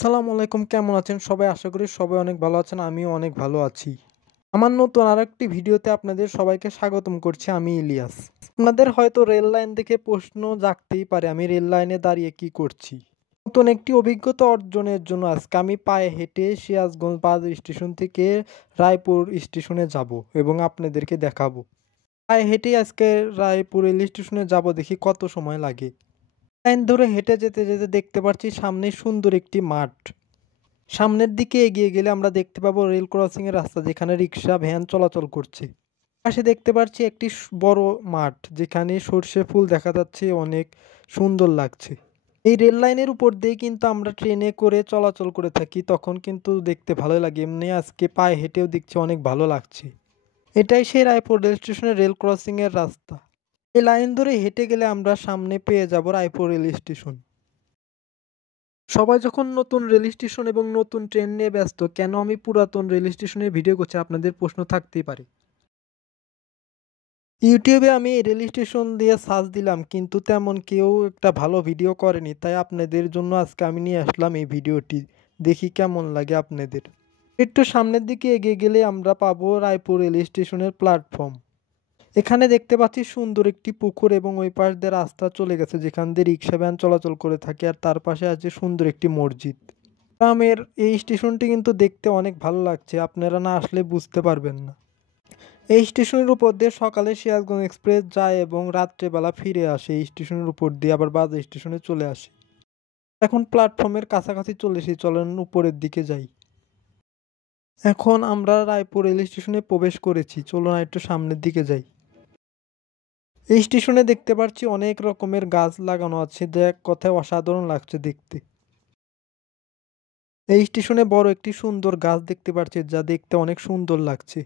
আসসালামু আলাইকুম, কেমন আছেন সবাই? আশা করি সবাই অনেক ভালো আছেন। আমিও অনেক ভালো আছি। আমার নতুন আরেকটি ভিডিওতে আপনাদের সবাইকে স্বাগতম করছি। আমি ইলিয়াস। আপনাদের হয়তো রেল লাইন দেখে প্রশ্ন জাগতেই পারে, আমি রেল লাইনে দাঁড়িয়ে কি করছি? নতুন একটি অভিজ্ঞতা অর্জনের জন্য আজকে আমি পায়ে হেঁটে সিরাজগঞ্জ বাস স্টেশন থেকে রায়পুর স্টেশনে যাব এবং আপনাদেরকে দেখাবো। পায়ে হেঁটেই আজকে রায়পুর রেল স্টেশনে যাব, দেখি কত সময় লাগে। লাইন ধরে হেঁটে যেতে যেতে দেখতে পাচ্ছি সামনে সুন্দর একটি মাঠ। সামনের দিকে এগিয়ে গেলে আমরা দেখতে পাবো রেল ক্রসিং এর রাস্তা, যেখানে রিক্সা ভ্যান চলাচল করছে। পাশে দেখতে পাচ্ছি একটি বড় মাঠ, যেখানে সর্ষে ফুল দেখা যাচ্ছে, অনেক সুন্দর লাগছে। এই রেল লাইনের উপর দিয়ে কিন্তু আমরা ট্রেনে করে চলাচল করে থাকি, তখন কিন্তু দেখতে ভালো লাগে। এমনি আজকে পায়ে হেঁটেও দেখছি অনেক ভালো লাগছে। এটাই সেই রায়পুর রেল স্টেশনের রেল ক্রসিং এর রাস্তা। এই লাইন ধরে হেঁটে গেলে আমরা সামনে পেয়ে যাব রায়পুর রেল স্টেশন। সবাই যখন নতুন রেল স্টেশন এবং নতুন ট্রেন নিয়ে ব্যস্ত, কেন আমি পুরাতন রেল স্টেশনের ভিডিও করছি, আপনাদের প্রশ্ন থাকতেই পারে। ইউটিউবে আমি এই রেল স্টেশন দিয়ে সার্চ দিলাম, কিন্তু তেমন কেউ একটা ভালো ভিডিও করেনি, তাই আপনাদের জন্য আজকে আমি নিয়ে আসলাম এই ভিডিওটি। দেখি কেমন লাগে আপনাদের। একটু সামনের দিকে এগিয়ে গেলে আমরা পাবো রায়পুর রেল স্টেশনের প্ল্যাটফর্ম। এখানে দেখতে পাচ্ছি সুন্দর একটি পুকুর এবং ওই পাশ দিয়ে রাস্তা চলে গেছে, যেখান দিয়ে রিক্সা ভ্যান চলাচল করে থাকে, আর তার পাশে আছে সুন্দর একটি মসজিদ। গ্রামের এই স্টেশনটি কিন্তু দেখতে অনেক ভালো লাগছে, আপনারা না আসলে বুঝতে পারবেন না। এই স্টেশনের উপর দিয়ে সকালে সিরাজগঞ্জ এক্সপ্রেস যায় এবং রাত্রেবেলা ফিরে আসে। এই স্টেশনের উপর দিয়ে আবার বাজার স্টেশনে চলে আসে। এখন প্ল্যাটফর্মের কাছাকাছি চলে এসেছি, চলেন উপরের দিকে যাই। এখন আমরা রায়পুর রেল স্টেশনে প্রবেশ করেছি, চলুন একটু সামনের দিকে যাই। এই স্টেশনে দেখতে পাচ্ছি অনেক রকমের গাছ লাগানো আছে, যা এক কথায় অসাধারণ লাগছে দেখতে। এই স্টেশনে বড় একটি সুন্দর গাছ দেখতে পাচ্ছি, যা দেখতে অনেক সুন্দর লাগছে।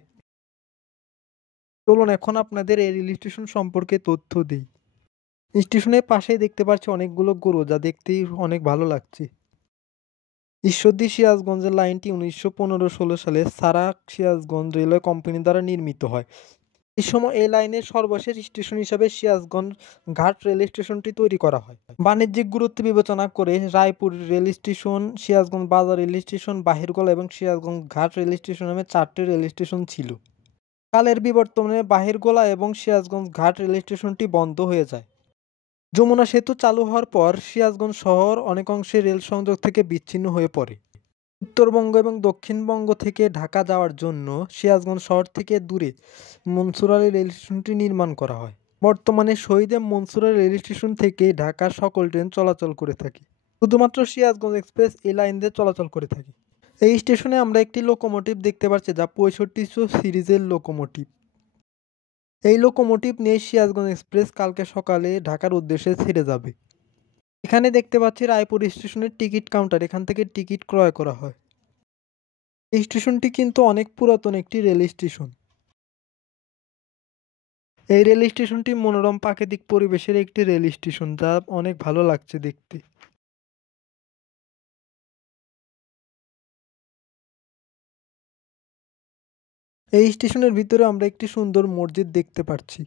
চলুন এখন আপনাদের এই রেল স্টেশন সম্পর্কে তথ্য দিই। স্টেশনের পাশেই দেখতে পাচ্ছি অনেকগুলো গরু, যা দেখতেই অনেক ভালো লাগছে। ঈশ্বরদী সিরাজগঞ্জের লাইনটি 1915-16 সালে সারাক সিরাজগঞ্জ রেলওয়ে কোম্পানি দ্বারা নির্মিত হয়। এই সময় এই লাইনের সর্বশেষ স্টেশন হিসাবে সিরাজগঞ্জ ঘাট রেল স্টেশনটি তৈরি করা হয়। বাণিজ্যিক গুরুত্ব বিবেচনা করে রায়পুর রেল স্টেশন, সিরাজগঞ্জ বাজার রেল স্টেশন, বাহিরগোলা এবং সিরাজগঞ্জ ঘাট রেল স্টেশন নামে 4টি রেল স্টেশন ছিল। কালের বিবর্তনে বাহিরগোলা এবং সিরাজগঞ্জ ঘাট রেল স্টেশনটি বন্ধ হয়ে যায়। যমুনা সেতু চালু হওয়ার পর সিরাজগঞ্জ শহর অনেক অংশে রেল সংযোগ থেকে বিচ্ছিন্ন হয়ে পড়ে। উত্তরবঙ্গ এবং দক্ষিণবঙ্গ থেকে ঢাকা যাওয়ার জন্য সিরাজগঞ্জ শহর থেকে দূরে মনসুরালী রেল স্টেশনটি নির্মাণ করা হয়। বর্তমানে শহীদে মনসুরা রেল স্টেশন থেকে ঢাকার সকল ট্রেন চলাচল করে থাকে। শুধুমাত্র সিরাজগঞ্জ এক্সপ্রেস এই লাইন দিয়ে চলাচল করে থাকে। এই স্টেশনে আমরা একটি লোকোমোটিভ দেখতে পাচ্ছি, যা 6500 সিরিজের লোকোমোটিভ। এই লোকোমোটিভ নিয়ে সিরাজগঞ্জ এক্সপ্রেস কালকে সকালে ঢাকার উদ্দেশ্যে ছেড়ে যাবে। এখানে দেখতে পাচ্ছি রায়পুর স্টেশনের টিকিট কাউন্টার, এখান থেকে টিকিট ক্রয় করা হয়। এই স্টেশনটি কিন্তু অনেক পুরাতন একটি রেল স্টেশন। এই রেল স্টেশনটি মনোরম প্রাকৃতিক পরিবেশের একটি রেল স্টেশন, যা অনেক ভালো লাগছে দেখতে। এই স্টেশনের ভিতরে আমরা একটি সুন্দর মসজিদ দেখতে পাচ্ছি।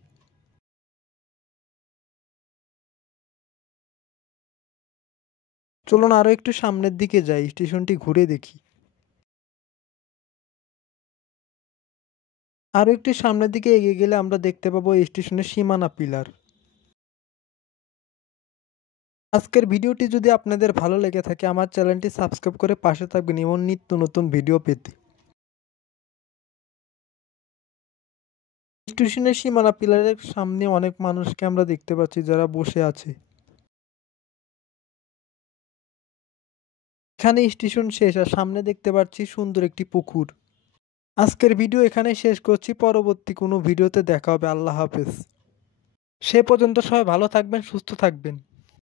চলুন আরো একটু সামনের দিকে যাই, স্টেশনটি ঘুরে দেখি। আরো একটু সামনের দিকে এগিয়ে গেলে আমরা দেখতে পাবো এই স্টেশনের সীমানা পিলার। আজকের ভিডিওটি যদি আপনাদের ভালো লেগে থাকে, আমার চ্যানেলটি সাবস্ক্রাইব করে পাশে থাকবেন এমন নিত্য নতুন ভিডিও পেতে। স্টেশনের সীমানা পিলারের সামনে অনেক মানুষকে আমরা দেখতে পাচ্ছি, যারা বসে আছে। এখানে স্টেশন শেষ, আর সামনে দেখতে পাচ্ছি সুন্দর একটি পুকুর। আজকের ভিডিও এখানে শেষ করছি, পরবর্তী কোনো ভিডিওতে দেখা হবে। আল্লাহ হাফেজ। সে পর্যন্ত সবাই ভালো থাকবেন, সুস্থ থাকবেন।